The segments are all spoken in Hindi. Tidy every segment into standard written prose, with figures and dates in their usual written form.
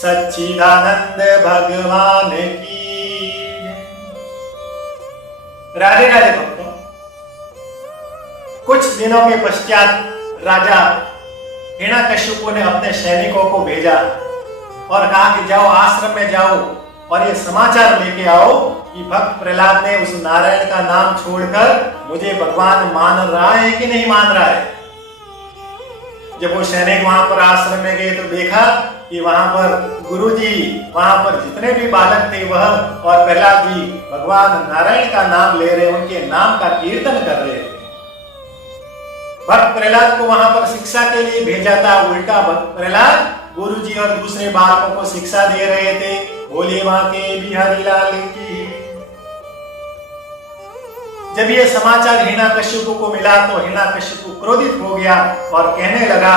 सच्चिदानंद भगवान की। राधे राधे भक्तों, कुछ दिनों के पश्चात राजा हिरण्यकशिपु ने अपने सैनिकों को भेजा और कहा कि जाओ आश्रम में जाओ और ये समाचार लेके आओ कि भक्त प्रहलाद ने उस नारायण का नाम छोड़कर मुझे भगवान मान रहा है कि नहीं मान रहा है। जब वो सैनिक वहां पर आश्रम में गए तो देखा कि वहां पर गुरुजी, वहां पर जितने भी बालक थे वह और प्रहलाद जी भगवान नारायण का नाम ले रहे, उनके नाम का कीर्तन कर रहे थे। भक्त प्रहलाद को वहां पर शिक्षा के लिए भेजा था, उल्टा भक्त प्रहलाद गुरुजी और दूसरे बालकों को शिक्षा दे रहे थे। बोले वहां के बिहारी लाल की। जब ये समाचार हिरण्यकशिपु को मिला तो हिरण्यकशिपु क्रोधित हो गया और कहने लगा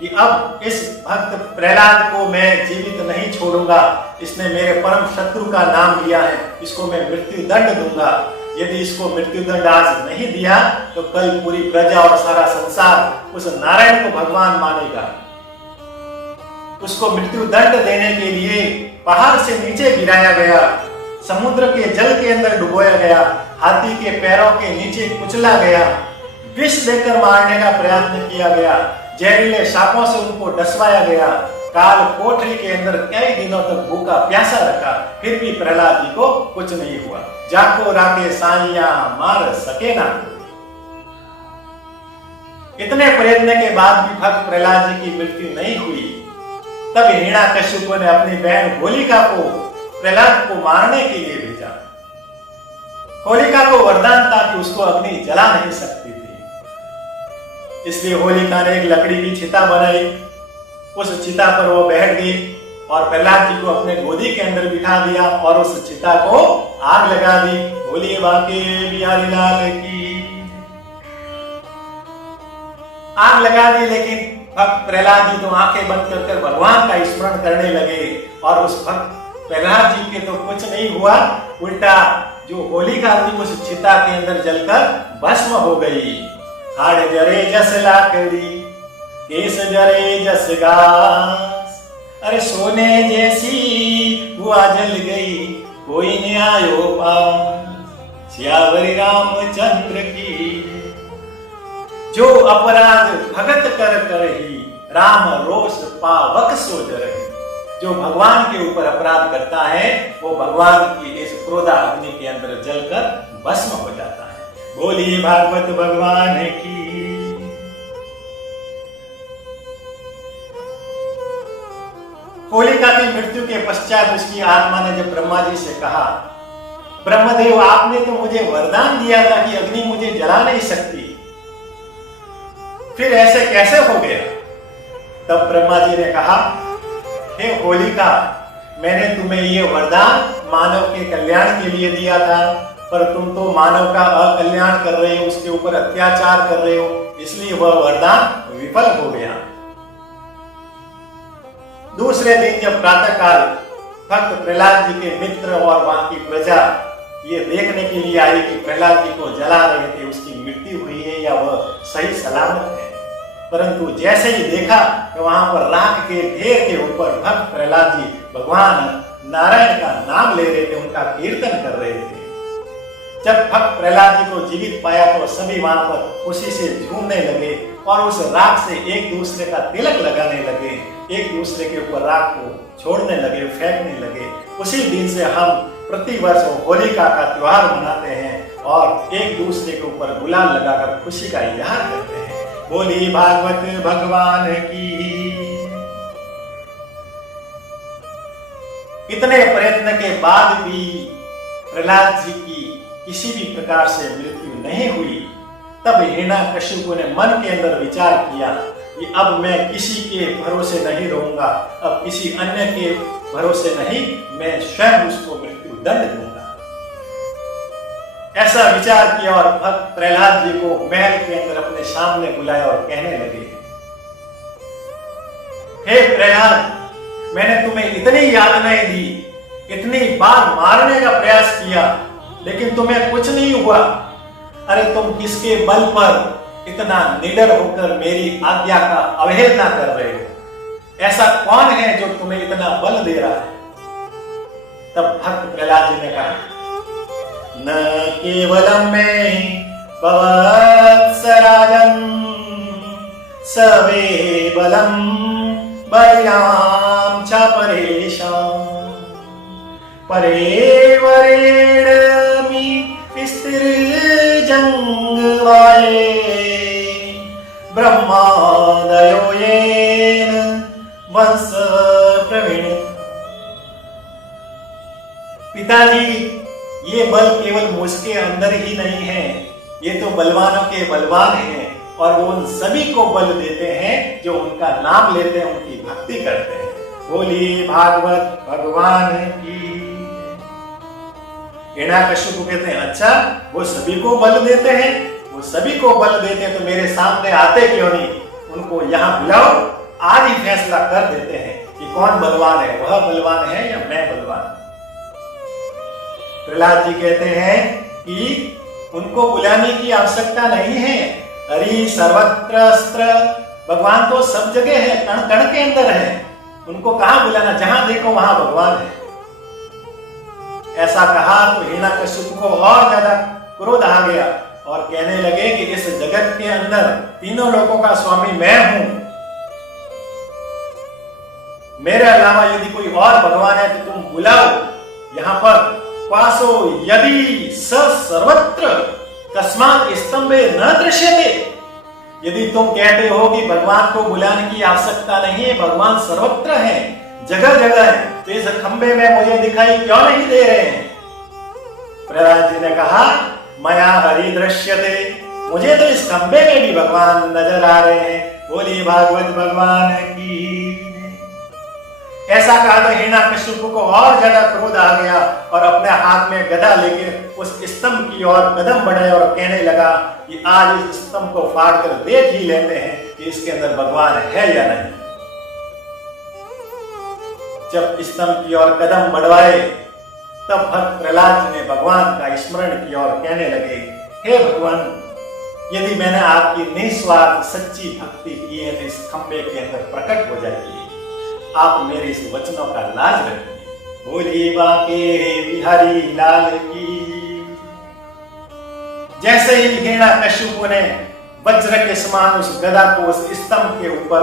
कि अब इस भक्त प्रहलाद को मैं जीवित नहीं छोड़ूंगा। इसने मेरे परम शत्रु का नाम लिया है, इसको मैं मृत्यु दंड दूंगा। यदि इसको मृत्यु दंड आज नहीं दिया तो कल पूरी प्रजा और सारा संसार उस नारायण को भगवान मानेगा। उसको मृत्यु दंड देने के लिए पहाड़ से नीचे गिराया गया, समुद्र के जल के अंदर डुबोया गया, हाथी के पैरों के नीचे कुचला गया, विष देकर मारने का प्रयत्न किया गया, जहरीले सांपों से उनको डसवाया गया, काल कोठरी के अंदर कई दिनों तक भूखा प्यासा रखा, फिर भी प्रहलाद जी को कुछ नहीं हुआ। जाको राके साइया मार सके ना। इतने प्रयत्न के बाद भी भक्त प्रहलाद जी की मृत्यु नहीं हुई। तब हिरण्यकशिपु ने अपनी बहन होलिका को प्रहलाद को मारने के लिए भेजा। होलिका को वरदान था कि उसको अग्नि जला नहीं सकती थी, इसलिए होलिका ने एक लकड़ी की चिता बनाई। उस चिता पर वो बैठ गई और प्रहलाद जी को अपने गोदी के अंदर बिठा दिया और उस चिता को आग लगा दी। बोलिए बाके बिहारी लाल की। आग लगा दी, लेकिन भक्त प्रहलाद जी तो आंखें बंद कर भगवान का स्मरण करने लगे और उस भक्त प्रहलाद जी के तो कुछ नहीं हुआ, उल्टा जो होलिका थी उस चिता के अंदर जलकर भस्म हो गई। हाड़ जरे जस लाकड़ी, केस जरे जस घास, अरे सोने जैसी हुआ जल गई, कोई न आयो पास। श्यावरी रामचंद्र की। जो अपराध भगत कर करही, राम रोष पावक सो जरही। जो भगवान के ऊपर अपराध करता है वो भगवान की इस क्रोधा अग्नि के अंदर जलकर भस्म हो जाता है। बोलिए भागवत भगवान की। होलिका की मृत्यु के पश्चात उसकी आत्मा ने जब ब्रह्मा जी से कहा, ब्रह्मदेव आपने तो मुझे वरदान दिया था कि अग्नि मुझे जला नहीं सकती, फिर ऐसे कैसे हो गया? तब ब्रह्मा जी ने कहा, हे होलिका, मैंने तुम्हें ये वरदान मानव के कल्याण के लिए दिया था, पर तुम तो मानव का अकल्याण कर रहे हो, उसके ऊपर अत्याचार कर रहे हो, इसलिए वह वरदान विफल हो गया। दूसरे दिन जब प्रातः काल भक्त प्रहलाद जी के मित्र और वहां की प्रजा ये देखने के लिए आई कि प्रहलाद जी को जला रहे थे, उसकी मृत्यु हुई है या वह सही सलामत है, परंतु जैसे ही देखा कि वहां पर राख के ढेर के ऊपर भक्त प्रहलाद जी भगवान नारायण का नाम ले रहे थे, उनका कीर्तन कर रहे थे। जब भक्त प्रहलाद जी को जीवित पाया तो सभी वहां पर खुशी से झूमने लगे और उस राख से एक दूसरे का तिलक लगाने लगे, एक दूसरे के ऊपर राख को छोड़ने लगे, फेंकने लगे। उसी दिन से हम प्रतिवर्ष होलिका का त्योहार मनाते हैं और एक दूसरे के ऊपर गुलाल लगाकर खुशी का इजहार करते हैं। बोली भागवत भगवान की। इतने प्रयत्न के बाद भी प्रहलाद जी की किसी भी प्रकार से मृत्यु नहीं हुई। तब हिरण्यकशिपु ने मन के अंदर विचार किया कि अब मैं किसी के भरोसे नहीं रहूंगा, अब किसी अन्य के भरोसे नहीं, मैं स्वयं उसको मृत्यु दंड दूंगा। ऐसा विचार किया और भक्त प्रहलाद जी को महल के अंदर अपने सामने बुलाया और कहने लगे, हे प्रहलाद, मैंने तुम्हें इतनी यातनाएं दी, इतनी बार मारने का प्रयास किया, लेकिन तुम्हें कुछ नहीं हुआ। अरे तुम किसके बल पर इतना निडर होकर मेरी आज्ञा का अवहेलना कर रहे हो? ऐसा कौन है जो तुम्हें इतना बल दे रहा है? तब भक्त प्रहलाद जी ने कहा, न केवलम में वत्सराजन सवे बलम बलियाम च परेशान परेवरेण मी स्थिर जंगवाये ब्रह्मादयो येन वंश प्रवीण। पिताजी, ये बल केवल मुझके अंदर ही नहीं है, ये तो बलवानों के बलवान हैं और वो उन सभी को बल देते हैं जो उनका नाम लेते हैं, उनकी भक्ति करते हैं। बोलिए भागवत भगवान की। हिरण्यकश्यप कहते हैं, अच्छा वो सभी को बल देते हैं, वो सभी को बल देते हैं तो मेरे सामने आते क्यों नहीं? उनको यहाँ बुलाओ, आज ही फैसला कर देते हैं कि कौन बलवान है, वह बलवान है या मैं बलवान। प्रहलाद जी कहते हैं कि उनको बुलाने की आवश्यकता नहीं है। हरि सर्वत्र अस्त्र, भगवान तो सब जगह है, कण कण के अंदर है, उनको कहां बुलाना? जहां देखो वहां भगवान है। ऐसा कहा तो हिरण्यकश्यप को और ज्यादा क्रोध आ गया और कहने लगे कि इस जगत के अंदर तीनों लोगों का स्वामी मैं हूं, मेरे अलावा यदि कोई और भगवान है तो तुम बुलाओ यहां पर। क्वासो यदि स सर्वत्र तस्मात् स्तंभे न दृश्यते। यदि तुम कहते हो कि भगवान को बुलाने की आवश्यकता नहीं है, भगवान सर्वत्र है, जगह जगह है, तो इस खंबे में मुझे दिखाई क्यों नहीं दे रहे हैं? प्रहलाद जी ने कहा, मया हरि दृश्यते, मुझे तो इस खंबे में भी भगवान नजर आ रहे हैं। बोलिए भागवत भगवान की। ऐसा कहा तो हिरण्यकश्यप को और ज्यादा क्रोध आ गया और अपने हाथ में गदा लेके उस स्तंभ की ओर कदम बढ़ाए और कहने लगा कि आज इस स्तंभ को फाड़ कर देख ही लेते हैं कि इसके अंदर भगवान है या नहीं। जब स्तंभ की ओर कदम बढ़वाए तब भक्त प्रहलाद जी ने भगवान का स्मरण किया और कहने लगे, हे भगवान, यदि मैंने आपकी निस्वार्थ सच्ची भक्ति की है तो इस खंबे के अंदर प्रकट हो जाएगी, आप मेरे इस वचनों का लाज रखिए। बोलिए बांके बिहारी लाल की। जैसे ही हिरण्यकश्यप ने वज्र के समान उस गदा को उस स्तंभ के ऊपर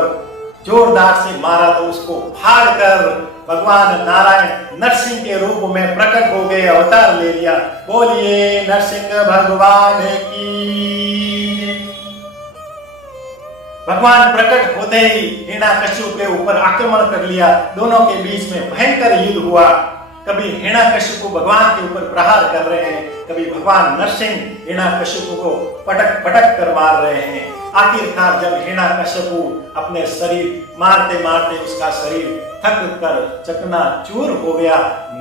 जोरदार से मारा तो उसको फाड़कर भगवान नारायण नरसिंह के रूप में प्रकट हो गए, अवतार ले लिया। बोलिए नरसिंह भगवान की। भगवान प्रकट होते ही हिरण्यकश्यप के ऊपर आक्रमण कर लिया। दोनों के बीच में भयंकर युद्ध हुआ। कभी हिरण्यकश्यप भगवान के ऊपर प्रहार कर रहे हैं, कभी भगवान नरसिंह हिरण्यकश्यप को पटक पटक कर मार रहे हैं। आखिरकार जब हिरण्यकश्यप अपने शरीर मारते मारते उसका शरीर थक कर चकनाचूर हो गया,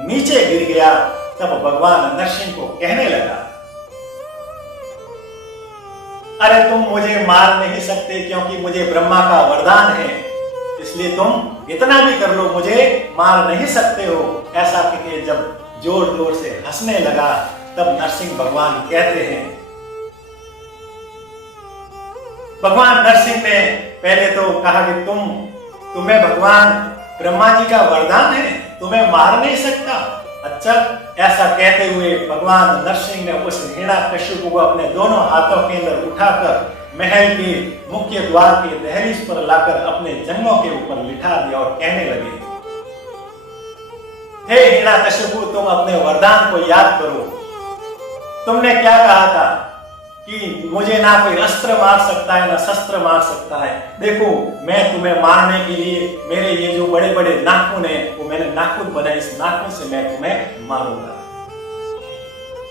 नीचे गिर गया, तब भगवान नरसिंह को कहने लगा, अरे तुम मुझे मार नहीं सकते क्योंकि मुझे ब्रह्मा का वरदान है, इसलिए तुम इतना भी कर लो, मुझे मार नहीं सकते हो। ऐसा कहकर जब जोर जोर से हंसने लगा तब नरसिंह भगवान कहते हैं, भगवान नरसिंह ने पहले तो कहा कि तुम्हें भगवान ब्रह्मा जी का वरदान है, तुम्हें मार नहीं सकता। अच्छा, ऐसा कहते हुए भगवान नरसिंह ने उस हिरण्यकश्यप को अपने दोनों हाथों के अंदर उठाकर महल के मुख्य द्वार के दहलीज पर लाकर अपने जंघों के ऊपर लिटा दिया और कहने लगे, हे हिरण्यकश्यप, तुम अपने वरदान को याद करो। तुमने क्या कहा था कि मुझे ना कोई अस्त्र मार सकता है ना शस्त्र मार सकता है। देखो, मैं तुम्हें मारने के लिए मेरे ये जो बड़े बड़े नाखून है वो मैंने नाखून बनाए, इस नाखून से मैं तुम्हें मारूंगा।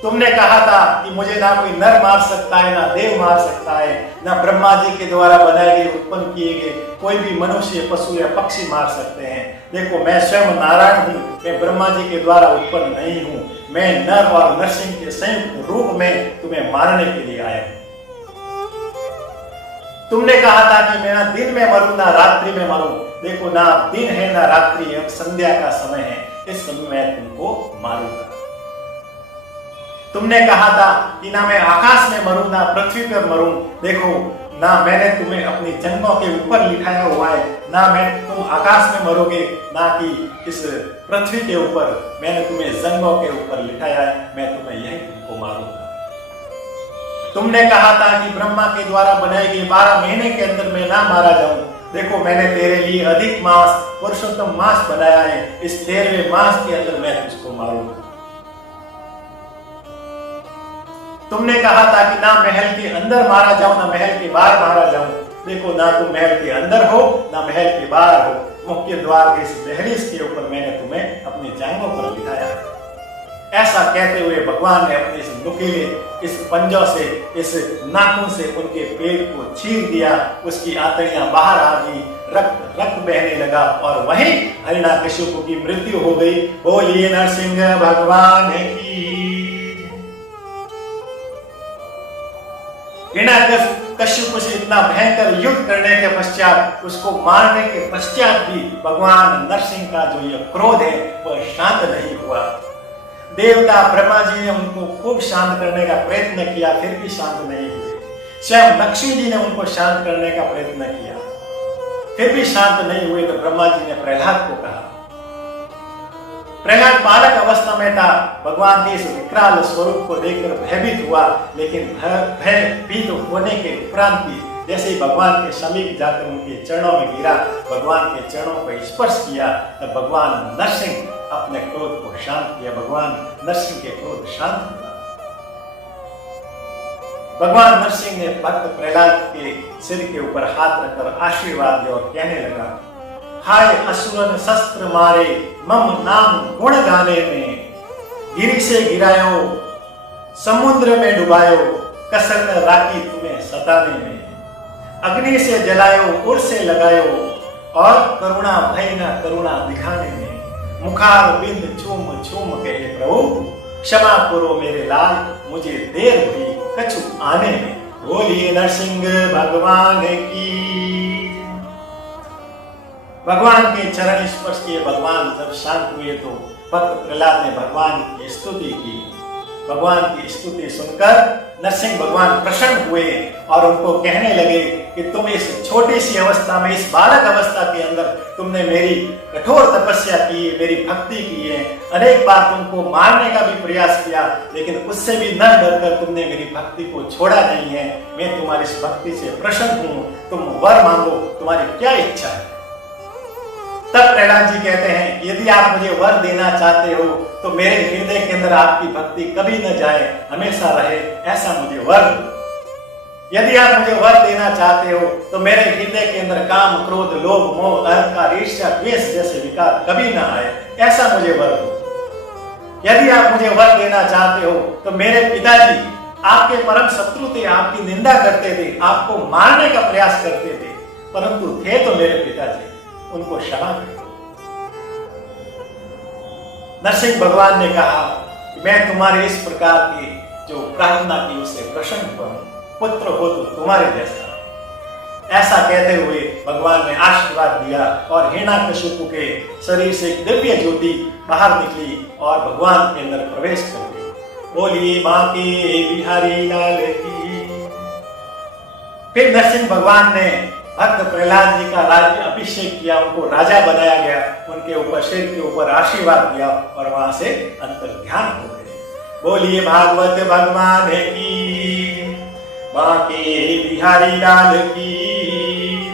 तुमने कहा था कि मुझे ना कोई नर मार सकता है, ना देव मार सकता है, ना ब्रह्मा जी के द्वारा बनाए गए उत्पन्न किए गए कोई भी मनुष्य, पशु या पक्षी मार सकते हैं। देखो, मैं स्वयं नारायण हूँ, मैं ब्रह्मा जी के द्वारा उत्पन्न नहीं हूँ, मैं नर और नरसिंह के संयुक्त रूप में तुम्हें मारने के लिए आया हूँ। तुमने कहा था कि मैं ना दिन में मरूं ना रात्रि में मरूं। देखो, ना दिन है ना रात्रि है, संध्या का समय है, इस समय मैं तुमको मारूंगा। तुमने कहा था कि ना मैं आकाश में मरूं ना पृथ्वी पर मरूं। देखो, ना मैंने तुम्हें अपनी जंगों के ऊपर लिखाया हुआ है, ना तुम आकाश में मरोगे, ना कि इस पृथ्वी के ऊपर मैंने तुम्हें जंगों के ऊपर लिखाया है, मैं तुम्हें यही तुमको मारूंगा। तुमने कहा था कि ब्रह्मा के द्वारा बनाए गए 12 महीने के अंदर मैं ना मारा जाऊं। देखो मैंने तेरे लिए अधिक मास, पुरुषोत्तम मास बनाया है, इस 13वें मास के अंदर मैं तुझको मारूंगा। तुमने कहा था कि ना महल के अंदर मारा जाऊं, ना महल के बाहर मारा जाऊं। देखो ना तुम महल के अंदर हो, ना महल के बाहर हो, मुख्य द्वार के इस दहलीज के ऊपर मैंने तुम्हें अपनी जांघों पर बिठाया है। ऐसा कहते हुए भगवान ने अपने इस नुकीले इस पंजों से, इस नाखून से उनके पेट को चीर दिया, उसकी आंतड़ियां बाहर आ गई, रक्त बहने लगा और वहीं हिरण्यकशिपु की मृत्यु हो गई। बोलिए नरसिंह भगवान की। हिरण्यकशिपु से इतना भयंकर युद्ध करने के पश्चात, उसको मारने के पश्चात भी भगवान नरसिंह का जो यह क्रोध है वह शांत नहीं हुआ। देवता ब्रह्मा जी ने उनको खूब शांत करने का प्रयत्न किया, फिर भी शांत नहीं हुए। स्वयं लक्ष्मी जी ने उनको शांत करने का प्रयत्न किया, फिर भी शांत नहीं हुए। तो ब्रह्मा जी ने प्रहलाद को कहा। प्रहलाद बालक अवस्था में था, भगवान के इस विकराल स्वरूप को देखकर भयभीत हुआ, लेकिन भयभीत होने के उपरांत भी जैसे ही भगवान के समीप जाकर उनके चरणों में गिरा, भगवान के चरणों पर स्पर्श किया, तब भगवान नरसिंह अपने क्रोध को शांत किया। भगवान नरसिंह के क्रोध शांत हुआ। भगवान नरसिंह ने भक्त प्रहलाद के सिर के ऊपर हाथ रखकर आशीर्वाद दिया और कहने लगा, हाय असुरन शस्त्र मारे मम नाम गुण गाने में, गिरी से गिरायो समुद्र में डुबायो, कसर न राखी तुम्हें सताने में, अग्नि से जलायो उर से लगायो, और करुणा भय न करुणा दिखाने में, मुखार बिंद छूम छूम कहे प्रभु, क्षमा करो मेरे लाल, मुझे देर हुई कछु आने में। बोलिए नरसिंह भगवान की। भगवान के चरण स्पर्श किए भगवान जब शांत हुए तो भक्त प्रहलाद ने भगवान की स्तुति की। भगवान की स्तुति सुनकर नरसिंह भगवान प्रसन्न हुए और उनको कहने लगे कि तुम इस छोटी सी अवस्था में, इस बालक अवस्था के अंदर तुमने मेरी कठोर तपस्या की, मेरी भक्ति की है, अनेक बार तुमको मारने का भी प्रयास किया, लेकिन उससे भी न डरकर तुमने मेरी भक्ति को छोड़ा नहीं है। मैं तुम्हारी इस भक्ति से प्रसन्न हूं, तुम वर मांगो, तुम्हारी क्या इच्छा है। तब प्रहलाद जी कहते हैं, यदि आप मुझे वर देना चाहते हो तो मेरे हृदय के अंदर आपकी भक्ति कभी न जाए, हमेशा रहे, ऐसा मुझे वर दो। यदि आप मुझे वर देना चाहते हो तो मेरे हृदय के अंदर काम, क्रोध, लोभ, मोह, अहंकार, ईर्ष्या, द्वेष जैसे विकार कभी ना आए, ऐसा मुझे वर दो। यदि आप मुझे वर देना चाहते हो तो मेरे पिताजी आपके परम शत्रु थे, आपकी निंदा करते थे, आपको मारने का प्रयास करते थे, परंतु थे तो मेरे पिताजी, उनको क्षमा कर दो। नरसिंह भगवान ने कहा कि मैं तुम्हारे इस प्रकार की जो प्रार्थना की उससे प्रसन्न हुआ, पुत्र हो तो तुम्हारे जैसा। ऐसा कहते हुए भगवान ने आशीर्वाद दिया और हिरण्यकशिपु के शरीर से एक दिव्य ज्योति बाहर निकली और भगवान के अंदर प्रवेश कर गई। बोलिए बांके बिहारी लाल की। फिर नरसिंह भगवान ने भक्त प्रहलाद जी का राज्य अभिषेक किया, उनको राजा बनाया गया, उनके ऊपर सिर के ऊपर आशीर्वाद दिया और वहां से अंतर ध्यान हो गए। बोलिए भागवत भगवान की, बांके बिहारी लाल की।